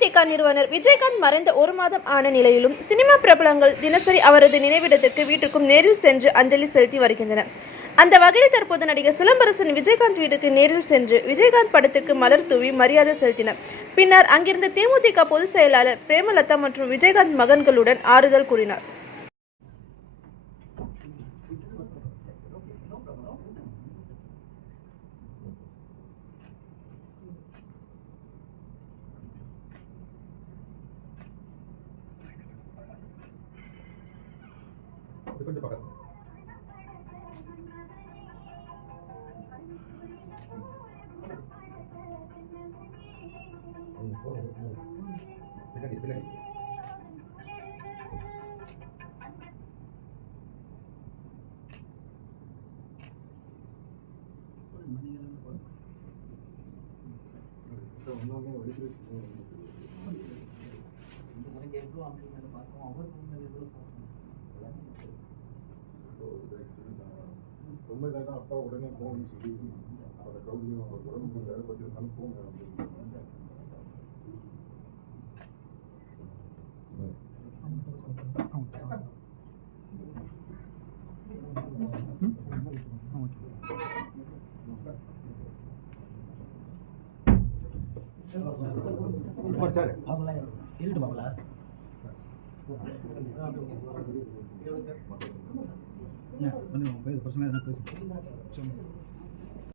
தேமுதிக நிறுவனர் விஜயகாந்த் மறைந்த ஒரு மாதம் ஆன நிலையிலும் சினிமா பிரபலங்கள் தினசரி அவரது நினைவிடத்திற்கு வீட்டுக்கும் நேரில் சென்று அஞ்சலி செலுத்தி வருகின்றனர். அந்த வகையில் தற்போது நடிகர் சிலம்பரசன் விஜயகாந்த் வீட்டுக்கு நேரில் சென்று விஜயகாந்த் படத்திற்கு மலர் தூவி மரியாதை செலுத்தினார். பின்னர் அங்கிருந்த தேமுதிக பொதுச் செயலாளர் பிரேமலதா மற்றும் விஜயகாந்த் மகன்களுடன் ஆறுதல் கூறினார். அப்பா உடனே போகணும்னு சொல்லி அவரை கௌரியம் அவர் உடம்பு கொஞ்சம் கொஞ்சம் போங்க பிரச்சனை